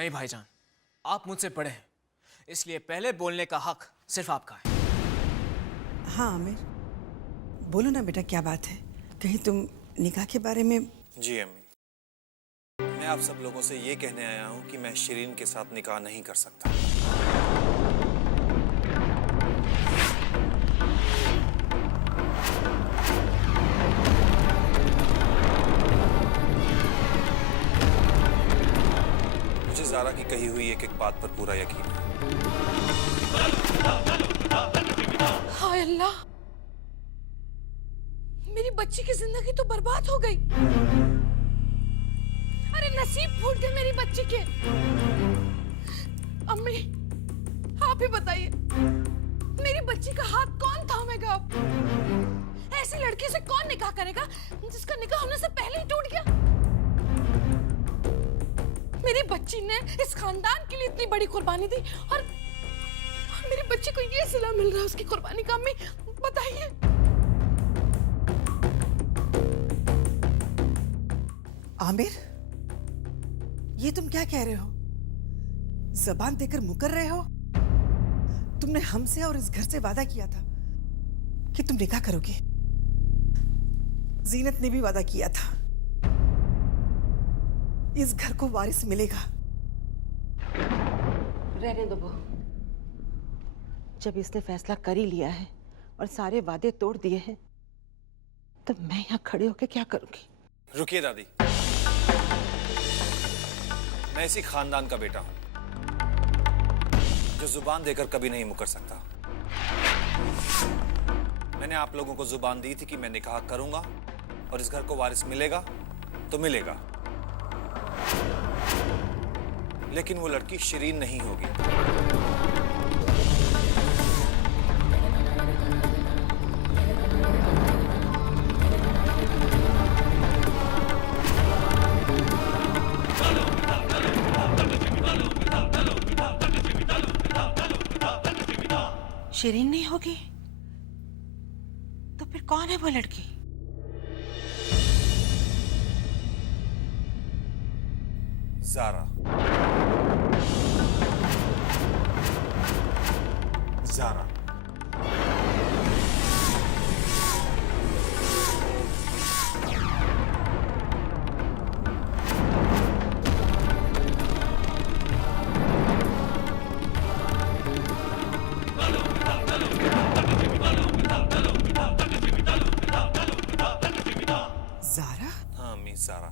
नहीं भाईजान, आप मुझसे बड़े हैं, इसलिए पहले बोलने का हक सिर्फ आपका है। हाँ आमिर, बोलो ना बेटा, क्या बात है? कहीं तुम निकाह के बारे में? जी अम्मी, मैं आप सब लोगों से ये कहने आया हूँ कि मैं शिरीन के साथ निकाह नहीं कर सकता। मुझे ज़ारा की कही हुई एक एक बात पर पूरा यकीन है। हाय अल्लाह, मेरी बच्ची की जिंदगी तो बर्बाद हो गई। अरे नसीब फूट गए मेरी बच्ची के। अम्मी आप ही बताइए, मेरी बच्ची का हाथ कौन थामेगा अब? ऐसी लड़की से कौन निकाह करेगा जिसका निकाह होने से पहले ही टूट गया? मेरी बच्ची ने इस खानदान के लिए इतनी बड़ी कुर्बानी दी और मेरी बच्ची को ये सिला मिल रहा है उसकी कुर्बानी का। अम्मी बताइए। आमिर, ये तुम क्या कह रहे हो? जबान देकर मुकर रहे हो? तुमने हमसे और इस घर से वादा किया था कि तुम निकाह करोगे। जीनत ने भी वादा किया था, इस घर को वारिस मिलेगा। रहने दो बहू, जब इसने फैसला कर ही लिया है और सारे वादे तोड़ दिए हैं, तब मैं यहाँ खड़े होकर क्या करूंगी? रुकिए दादी, मैं इसी खानदान का बेटा हूं जो जुबान देकर कभी नहीं मुकर सकता। मैंने आप लोगों को जुबान दी थी कि मैं निकाह करूंगा और इस घर को वारिस मिलेगा तो मिलेगा, लेकिन वो लड़की शिरीन नहीं होगी। शिरीन नहीं होगी तो फिर कौन है वो लड़की? ज़ारा। ज़ारा। ज़ारा? हाँ अम्मी, ज़ारा।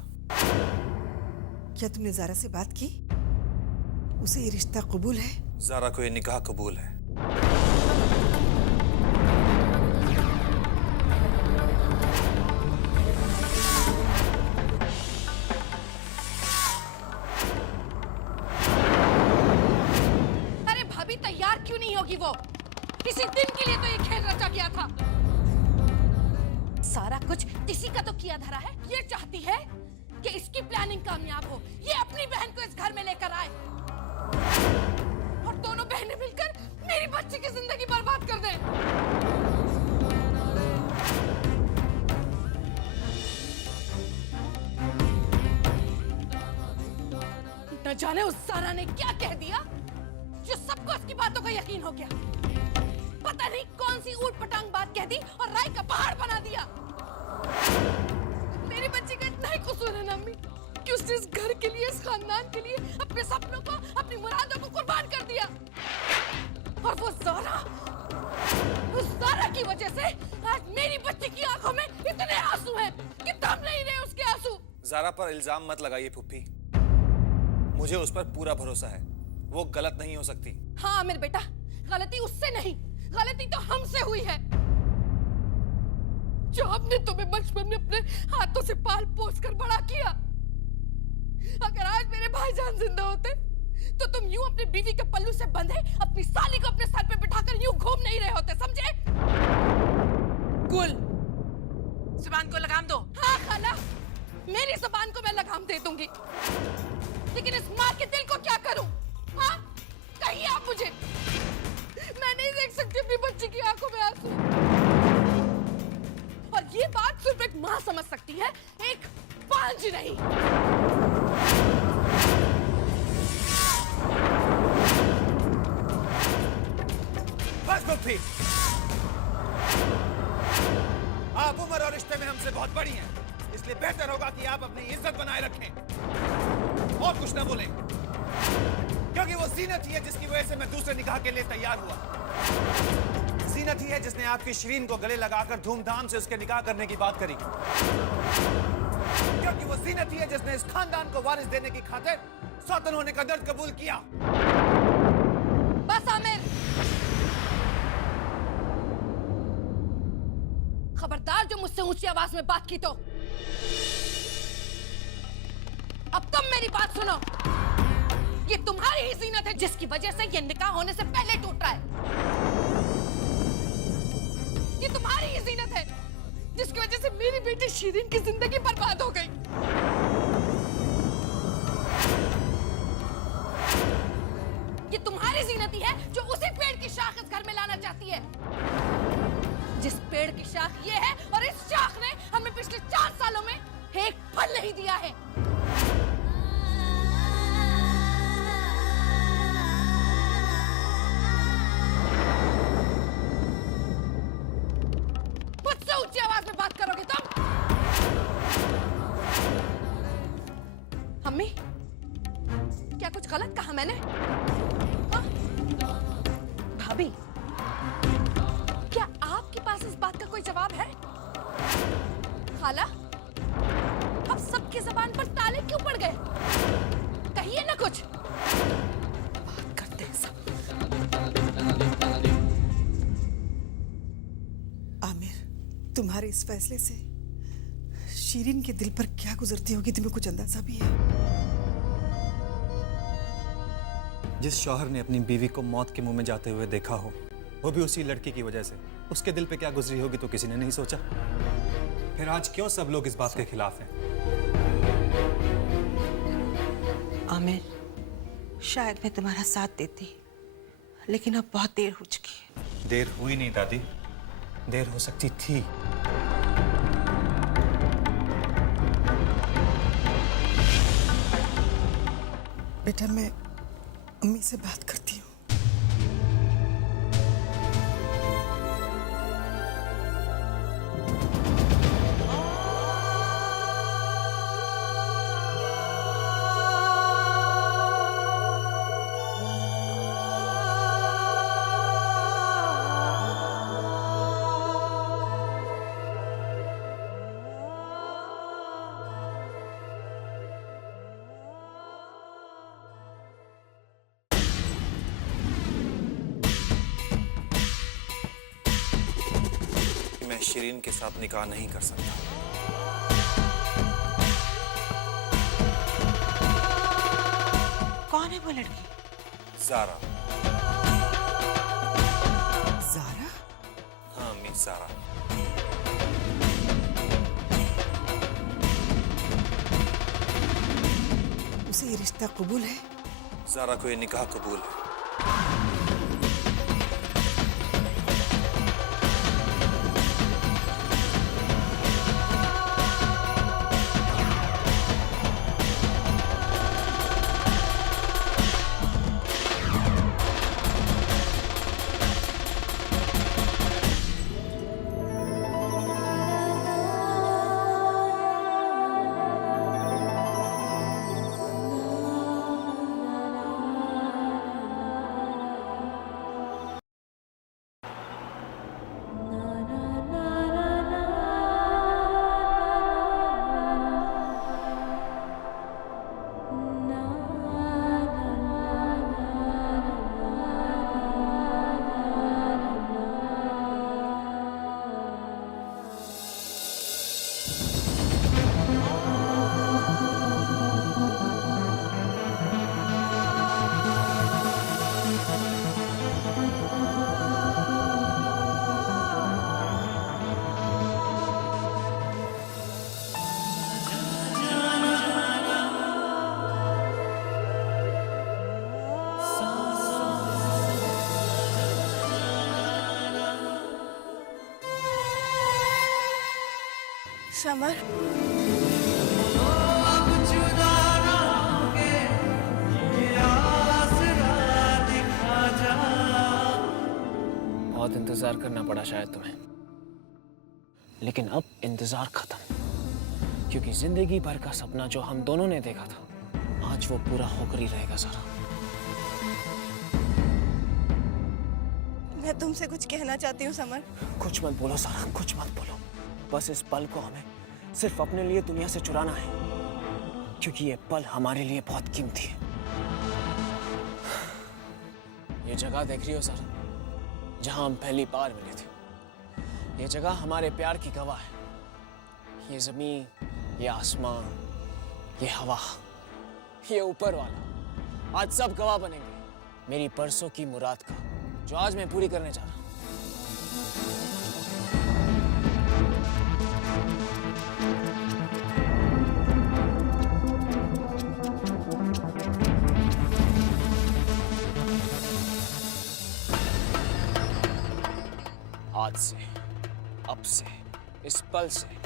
क्या तुमने ज़ारा से बात की? उसे ये रिश्ता कबूल है? ज़ारा को ये निकाह कबूल है। अरे भाभी तैयार क्यों नहीं होगी वो? किसी दिन के लिए तो ये खेल रचा गया था। सारा कुछ इसी का तो किया धरा है। ये चाहती है कि इसकी प्लानिंग कामयाब हो, ये अपनी बहन को इस घर में लेकर आए और दोनों बहनें मिलकर मेरी बच्ची की जिंदगी बर्बाद कर दें। न जाने उस सारा ने क्या कह दिया जो सबको उसकी बातों का यकीन हो गया। पता नहीं कौन सी ऊट पटांग बात कह दी और राय का पहाड़ बना दिया। मेरी बच्ची का इतना ही कसूर है ना अम्मी कि उसने इस घर के लिए, इस खानदान के लिए अपने सपनों को, अपनी मुरादों को कुर्बान कर दिया। और वो ज़ारा, उस ज़ारा की वजह से आज मेरी बच्ची की आंखों में इतने आंसू हैं कि थम नहीं रहे उसके आंसू। ज़ारा पर इल्जाम मत लगाइए फुप्पी, मुझे उस पर पूरा भरोसा है, वो गलत नहीं हो सकती। हाँ मेरे बेटा, गलती उससे नहीं, गलती तो हमसे हुई है। जो आपने तुम्हें बचपन में अपने हाथों से पाल पोस कर बड़ा किया। अगर आज मेरे भाईजान जिंदा होते तो तुम यूं अपनी बीवी के पल्लू से बंधे अपनी साली को अपने सर पे बिठाकर यूं घूम नहीं रहे होते, समझे? गुल, जुबान को लगाम दो। हाँ खाला, मेरी जुबान को मैं लगाम दे दूंगी, लेकिन इस माँ के दिल को क्या करूं? हाँ कहिए आप मुझे। मैं नहीं देख सकती अपनी बच्ची की आंखों में आंसू। और ये बात सिर्फ एक माँ समझ सकती है, एक पांच नहीं। और कुछ ना बोले, क्योंकि वो जीनत ही है जिसकी वजह से मैं दूसरे निकाह के लिए तैयार हुआ। जीनत ही है जिसने आपकी शिरीन को गले लगाकर धूमधाम से उसके निकाह करने की बात करी, क्योंकि वो जीनत ही है जिसने इस खानदान को वारिस देने की खातिर सौतन होने का दर्द कबूल किया। बस आमिर, खबरदार जो मुझसे ऊंची आवाज में बात की तो। अब तुम मेरी बात सुनो। ये तुम्हारी ही जीनत है जिसकी वजह से ये निकाह होने से पहले टूट रहा है। ये तुम्हारी ही जीनत है जिसकी वजह से मेरी बेटी शिरीन की जिंदगी बर्बाद हो गई। ये तुम्हारी जीनत ही है जो उसी पेड़ की शाख इस घर में लाना चाहती है, जिस पेड़ की शाख ये है, और इस शाख ने हमें पिछले 4 सालों में एक फल नहीं दिया है। मुझसे ऊंची आवाज में बात करोगे तुम? अम्मी, क्या कुछ गलत कहा मैंने? हाँ? भाभी, क्या आपके पास इस बात का कोई जवाब है? खाला, अब सबकी जबान पर ताले क्यों पड़ गए? कहिए ना कुछ। बात करते हैं सब। आमिर, तुम्हारे इस फैसले से शिरीन के दिल पर क्या गुजरती होगी तुम्हें कुछ अंदाजा भी है? जिस शौहर ने अपनी बीवी को मौत के मुंह में जाते हुए देखा हो, वो भी उसी लड़की की वजह से, उसके दिल पे क्या गुजरी होगी तो किसी ने नहीं सोचा। फिर आज क्यों सब लोग इस बात के खिलाफ हैं? आमिर, शायद मैं तुम्हारा साथ देती, लेकिन अब बहुत देर हो चुकी है। देर हुई नहीं दादी, देर हो सकती थी। बेटा, मैं अम्मी से बात करती हूँ। मैं शिरीन के साथ निकाह नहीं कर सकता। कौन है वो लड़की? ज़ारा। ज़ारा? हाँ अम्मी, ज़ारा। उसे ये रिश्ता कबूल है? ज़ारा को ये निकाह कबूल है। समर, बहुत इंतजार करना पड़ा शायद तुम्हें, लेकिन अब इंतजार खत्म, क्योंकि जिंदगी भर का सपना जो हम दोनों ने देखा था आज वो पूरा होकर ही रहेगा सारा। मैं तुमसे कुछ कहना चाहती हूँ समर। कुछ मत बोलो सारा, कुछ मत बोलो। बस इस पल को हमें सिर्फ अपने लिए दुनिया से चुराना है, क्योंकि ये पल हमारे लिए बहुत कीमती है। ये जगह देख रही हो सारा, जहां हम पहली बार मिले थे। ये जगह हमारे प्यार की गवाह है। ये जमीन, ये आसमान, ये हवा, ये ऊपर वाला, आज सब गवाह बनेंगे मेरी परसों की मुराद का, जो आज मैं पूरी करने जा रहा हूं। आज से, अब से, इस पल से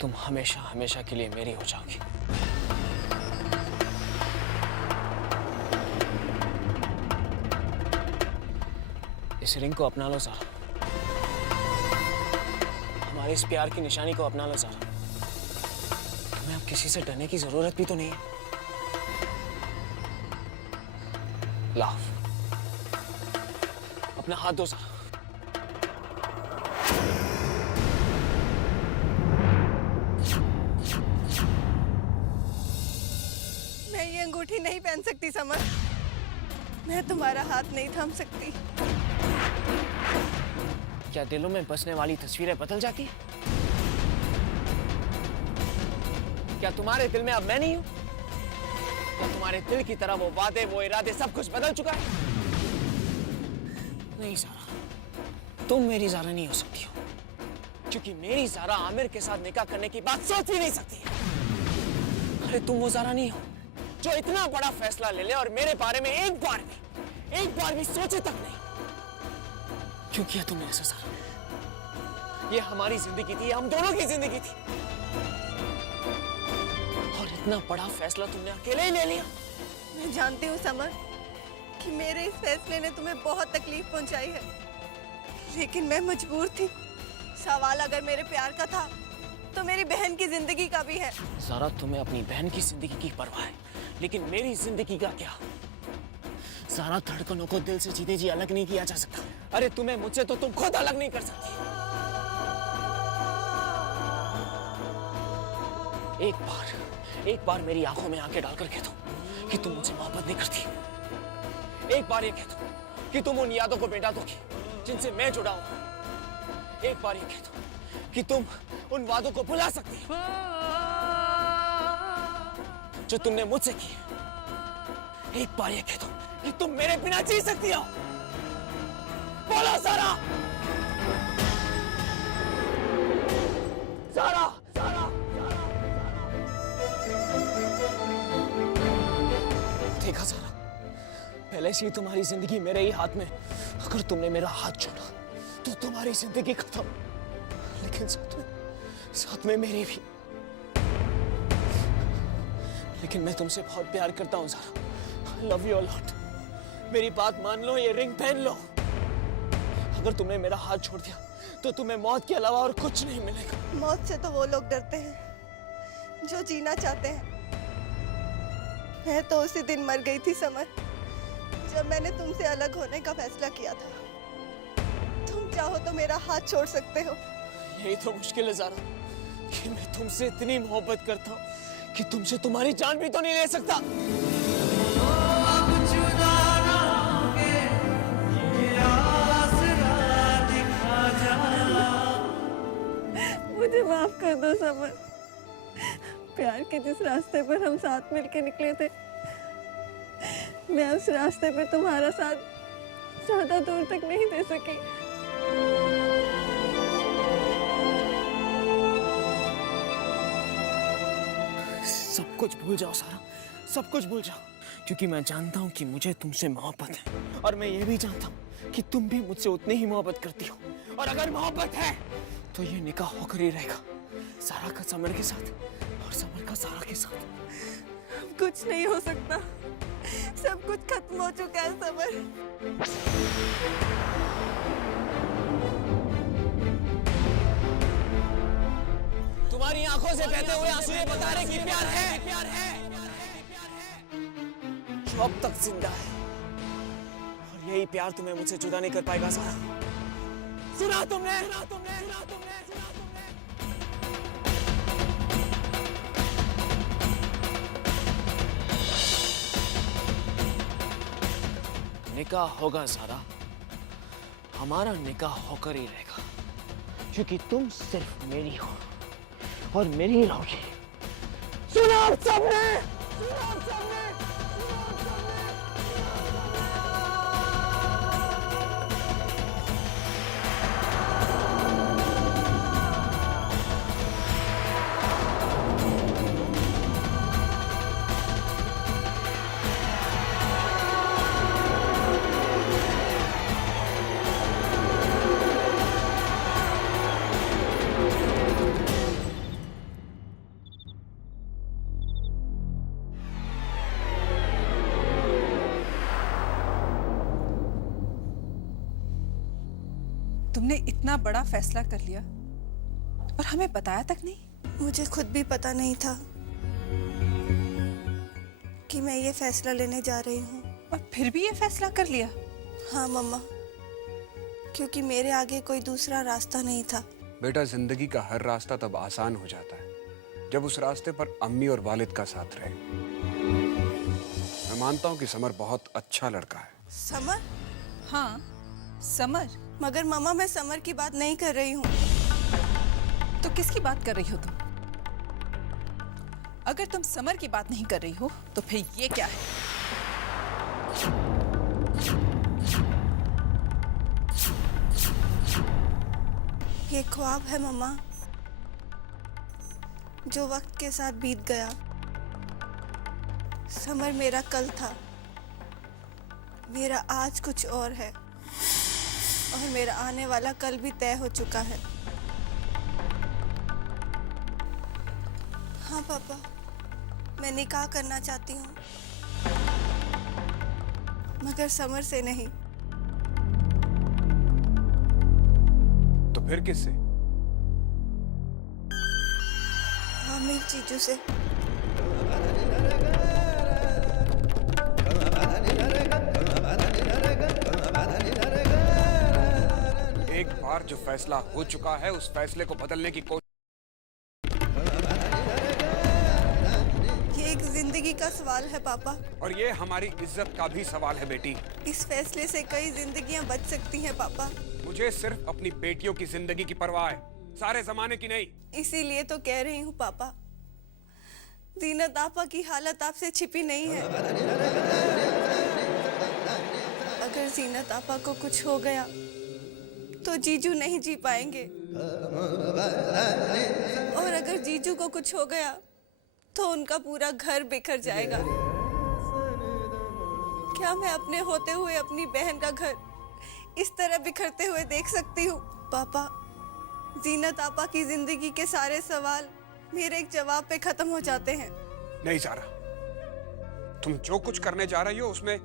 तुम हमेशा हमेशा के लिए मेरी हो जाओगी। इस रिंग को अपना लो सारा, हमारे इस प्यार की निशानी को अपना लो सारा। तुम्हें अब किसी से डरने की जरूरत भी तो नहीं है। लाओ, अपना हाथ दो सारा। मैं ये अंगूठी नहीं पहन सकती समर। मैं तुम्हारा हाथ नहीं थाम सकती। क्या दिलों में बसने वाली तस्वीरें बदल जाती हैं? क्या तुम्हारे दिल में अब मैं नहीं हूं? क्या तुम्हारे दिल की तरह वो वादे, वो इरादे, सब कुछ बदल चुका है? नहीं ज़ारा, तुम मेरी ज़ारा नहीं हो सकती हो, क्योंकि मेरी ज़ारा आमिर के साथ निकाह करने की बात सोच ही नहीं सकती। अरे तुम वो ज़ारा नहीं हो जो इतना बड़ा फैसला ले ले और मेरे बारे में एक बार भी सोचे तक नहीं। क्यों किया तुमने ऐसा ज़ारा? ये हमारी जिंदगी थी, हम दोनों की जिंदगी थी, और इतना बड़ा फैसला तुमने अकेले ही ले लिया। मैं जानती हूँ समर कि मेरे इस फैसले ने तुम्हें बहुत तकलीफ पहुंचाई है, लेकिन मैं मजबूर थी। सवाल अगर मेरे प्यार का था तो मेरी बहन की जिंदगी का भी है। ज़ारा, तुम्हें अपनी बहन की जिंदगी की परवाह है, लेकिन मेरी जिंदगी का क्या? ज़ारा, धड़कनों को दिल से जीते जी अलग नहीं किया जा सकता। अरे तुम्हें मुझसे तो तुम खुद अलग नहीं कर सकती। एक बार मेरी आंखों में आंखें डालकर कह दो कि तुम मुझसे मोहब्बत नहीं करती। एक बार ये कह दो कि तुम उन यादों को मिटा दोगी जिनसे मैं जुड़ा हूं। एक बार ये कह दो कि तुम उन वादों को भुला सकती हो जो तुमने मुझसे किए। एक बार ये कह दो कि तुम मेरे बिना जी सकती हो। बोलो ज़ारा, ज़ारा, ज़ारा, देखा ज़ारा, पहले से ही तुम्हारी जिंदगी मेरे ही हाथ में। अगर तुमने मेरा हाथ छोड़ा तो तुम्हारी जिंदगी खत्म, लेकिन साथ में मेरी भी। लेकिन मैं तुमसे बहुत प्यार करता हूँ Zaara. I love you a lot। मेरी बात मान लो, ये रिंग पहन लो। अगर तुमने मेरा हाथ छोड़ दिया तो तुम्हें मौत के अलावा और कुछ नहीं मिलेगा। मौत से तो वो लोग डरते हैं जो जीना चाहते हैं। मैं तो उसी दिन मर गई थी समर, जब मैंने तुमसे अलग होने का फैसला किया था। तुम चाहो तो मेरा हाथ छोड़ सकते हो। यही तो मुश्किल है ज़ारा, कि मैं तुमसे इतनी मोहब्बत करता हूँ कि तुमसे तुम्हारी जान भी तो नहीं ले सकता। मुझे माफ कर दो समर। प्यार के जिस रास्ते पर हम साथ मिलके निकले थे, मैं उस रास्ते पे तुम्हारा साथ ज्यादा दूर तक नहीं दे सकी। सब कुछ भूल जाओ ज़ारा, सब कुछ भूल जाओ, क्योंकि मैं जानता हूँ कि मुझे तुमसे मोहब्बत है, और मैं ये भी जानता हूँ कि तुम भी मुझसे उतनी ही मोहब्बत करती हो। और अगर मोहब्बत है तो ये निकाह होकर ही रहेगा, ज़ारा का समर के साथ और समर का ज़ारा के साथ। कुछ नहीं हो सकता, सब कुछ खत्म हो चुका है समर। तुम्हारी आंखों से बहते हुए आंसू ये बता रहे कि प्यार है, प्यार है, प्यार है, प्यार है। जो अब तक जिंदा है, और यही प्यार तुम्हें मुझसे जुदा नहीं कर पाएगा सारा। सुना तुमने, सुना तुमने, सुना तुमने, सुना तुमने। निकाह होगा सारा, हमारा निकाह होकर ही रहेगा, क्योंकि तुम सिर्फ मेरी हो और मेरी ही रहोगी। सुना सबने, सुना सबने। तुमने इतना बड़ा फैसला कर लिया और हमें बताया तक नहीं? मुझे खुद भी पता नहीं था कि मैं ये फैसला लेने जा रही हूँ। और फिर भी ये फैसला कर लिया? हाँ मम्मा, क्योंकि मेरे आगे कोई दूसरा रास्ता नहीं था। बेटा, जिंदगी का हर रास्ता तब आसान हो जाता है जब उस रास्ते पर अम्मी और वालिद का साथ रहे। मैं मानता हूँ कि समर बहुत अच्छा लड़का है। समर? हाँ, समर। मगर मम्मा, मैं समर की बात नहीं कर रही हूँ। तो किसकी बात कर रही हो तुम? अगर तुम समर की बात नहीं कर रही हो तो फिर ये क्या है? ये ख्वाब है मम्मा, जो वक्त के साथ बीत गया। समर मेरा कल था, मेरा आज कुछ और है, और मेरा आने वाला कल भी तय हो चुका है। हाँ पापा, मैं निकाह करना चाहती हूँ, मगर समर से नहीं। तो फिर किससे? आमिर जीजू से। एक बार जो फैसला हो चुका है उस फैसले को बदलने की कोशिश। ये एक जिंदगी का सवाल है पापा, और ये हमारी इज्जत का भी सवाल है बेटी। इस फैसले से कई जिंदगियां बच सकती हैं पापा। मुझे सिर्फ अपनी बेटियों की जिंदगी की परवाह है, सारे जमाने की नहीं। इसीलिए तो कह रही हूँ पापा, जीनत आपा की हालत आपसे छिपी नहीं है। अगर जीनत आपा को कुछ हो गया तो जीजू नहीं जी पाएंगे, और अगर जीजू को कुछ हो गया तो उनका पूरा घर बिखर जाएगा। क्या मैं अपने होते हुए अपनी बहन का घर इस तरह बिखरते हुए देख सकती हूँ? पापा, जीनत आपा की जिंदगी के सारे सवाल मेरे एक जवाब पे खत्म हो जाते हैं। नहीं सारा, तुम जो कुछ करने जा रही हो उसमें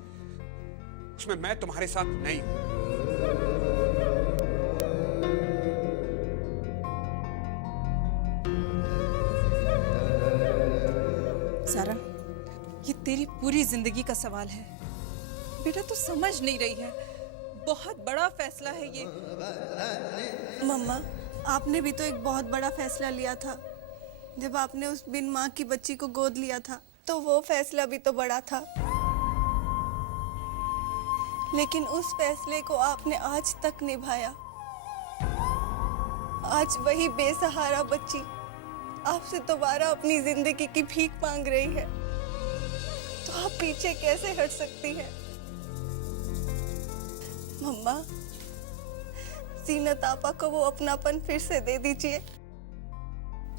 मैं तुम्हारे साथ नहीं हूं। सारा, ये तेरी पूरी जिंदगी का सवाल है। बेटा, तू समझ नहीं रही है, बहुत बड़ा फैसला है ये। मम्मा, आपने भी तो एक बहुत बड़ा फैसला लिया था जब आपने उस बिन माँ की बच्ची को गोद लिया था, तो वो फैसला भी तो बड़ा था। लेकिन उस फैसले को आपने आज तक निभाया। आज वही बेसहारा बच्ची आपसे दोबारा अपनी जिंदगी की भीख मांग रही है, तो आप पीछे कैसे हट सकती हैं? मम्मा, जीनत आपा को वो अपनापन फिर से दे दीजिए,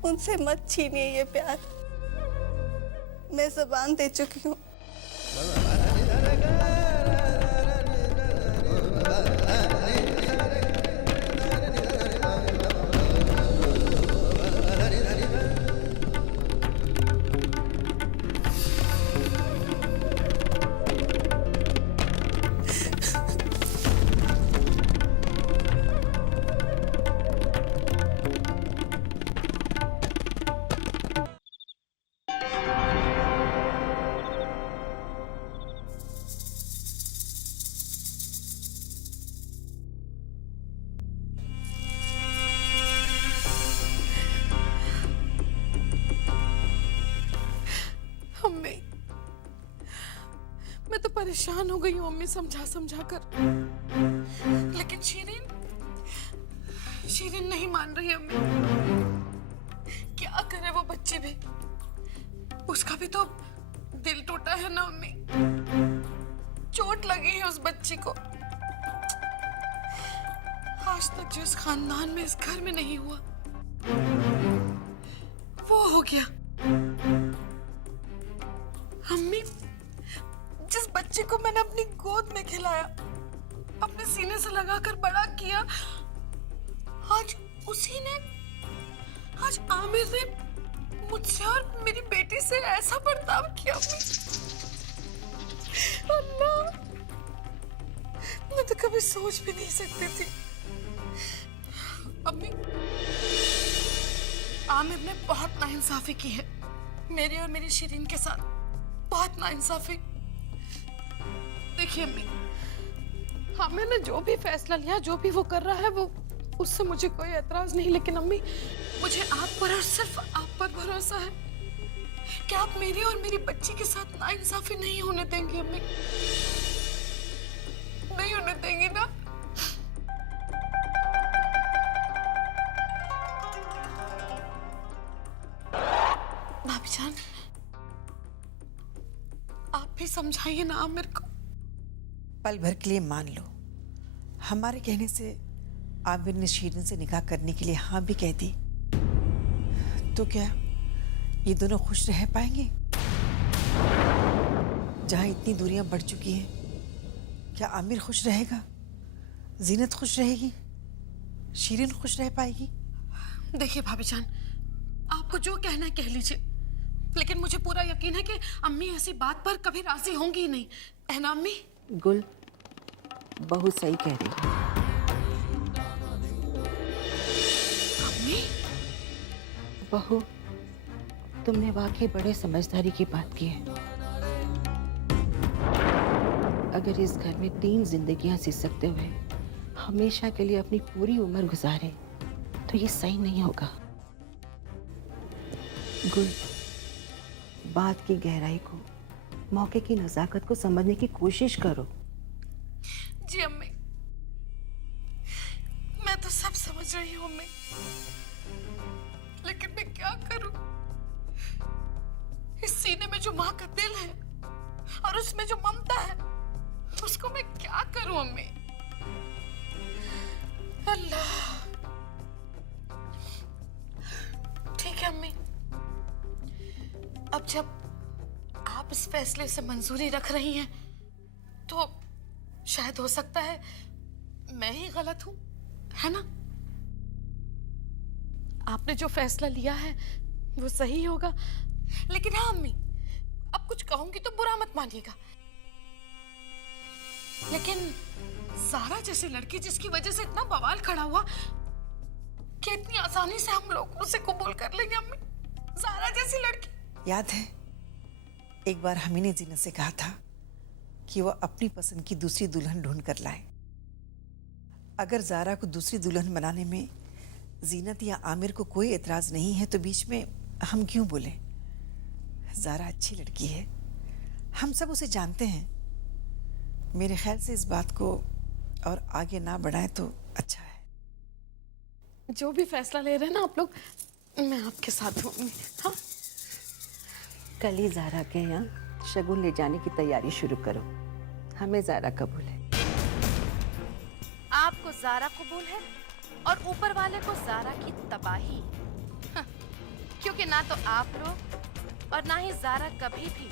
उनसे मत छीनिए ये प्यार। मैं ज़बान दे चुकी हूँ। मैं तो परेशान हो गई हूँ अम्मी समझा समझा कर। लेकिन शीरीन नहीं मान रही अम्मी। क्या करे वो बच्ची भी, उसका भी तो दिल टूटा है ना अम्मी। चोट लगी है उस बच्ची को। आज तक जो इस खानदान में, इस घर में नहीं हुआ, वो हो गया। अम्मी, जिस बच्चे को मैंने अपनी गोद में खिलाया, अपने सीने से लगाकर बड़ा किया, आज आमिर ने मुझसे और मेरी बेटी से ऐसा बर्ताव किया। अल्लाह, मैं तो कभी सोच भी नहीं सकती थी। अम्मी, आमिर ने बहुत नाइंसाफी की है मेरी और मेरी शीरीन के साथ, बहुत नाइंसाफी। देखिए अम्मी, आमिर ने जो भी फैसला लिया, जो भी वो कर रहा है, वो उससे मुझे कोई एतराज नहीं। लेकिन अम्मी, मुझे आप पर और सिर्फ आप पर भरोसा है कि आप मेरी और मेरी बच्ची के साथ नाइंसाफी नहीं होने देंगी अम्मी। नहीं होने देंगी ना? भाभी जान, आप भी समझाइए ना आमिर को। पल भर के लिए मान लो, हमारे कहने से आमिर ने शीरीन से निकाह करने के लिए हाँ भी कह दी, तो क्या ये दोनों खुश रह पाएंगे? जहां इतनी दूरियां बढ़ चुकी हैं, क्या आमिर खुश रहेगा? जीनत खुश रहेगी? शीरीन खुश रह पाएगी? देखिए भाभी जान, आपको जो कहना है कह लीजिए, लेकिन मुझे पूरा यकीन है कि अम्मी ऐसी बात पर कभी राजी होंगी ही नहीं, है ना अम्मी? गुल, बहू सही कह रही है। अम्मी, बहू, तुमने वाकई बड़े समझदारी की बात की है। अगर इस घर में 3 जिंदगियां जी सकते हुए हमेशा के लिए अपनी पूरी उम्र गुजारे, तो ये सही नहीं होगा। गुल, बात की गहराई को, मौके की नजाकत को समझने की कोशिश करो। जी अम्मी, मैं तो सब समझ रही हूँ अम्मी, लेकिन मैं क्या करूं? इस सीने में जो माँ का दिल है और उसमें जो ममता है, उसको मैं क्या करूं अम्मी? अल्लाह। ठीक है अम्मी, अब जब आप इस फैसले से मंजूरी रख रही हैं, तो शायद हो सकता है मैं ही गलत हूं, है ना? आपने जो फैसला लिया है वो सही होगा। लेकिन हाँ अम्मी, अब कुछ कहूंगी तो बुरा मत मानिएगा, लेकिन सारा जैसी लड़की जिसकी वजह से इतना बवाल खड़ा हुआ, कि इतनी आसानी से हम लोग उसे कबूल कर लेंगे अम्मी? सारा जैसी लड़की। याद है एक बार हमी ने जीनत से कहा था कि वो अपनी पसंद की दूसरी दुल्हन ढूंढ कर लाए। अगर जारा को दूसरी दुल्हन बनाने में जीनत या आमिर को कोई एतराज नहीं है, तो बीच में हम क्यों बोले? जारा अच्छी लड़की है, हम सब उसे जानते हैं। मेरे ख्याल से इस बात को और आगे ना बढ़ाए तो अच्छा है। जो भी फैसला ले रहे हैं ना आप लोग, मैं आपके साथ हूँ अम्मी। हाँ, कल ही जारा के यहाँ शगुन ले जाने की तैयारी शुरू करो। हमें जारा कबूल है। आपको जारा कबूल है और ऊपर वाले को जारा की तबाही। हाँ, क्योंकि ना तो आप लोग और ना ही जारा कभी भी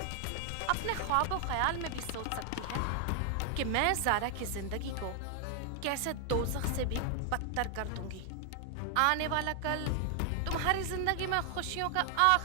अपने ख्वाब और ख्याल में भी सोच सकती है कि मैं जारा की जिंदगी को कैसे दोज़ख से भी बदतर कर दूंगी। आने वाला कल तुम्हारी जिंदगी में खुशियों का आखिरी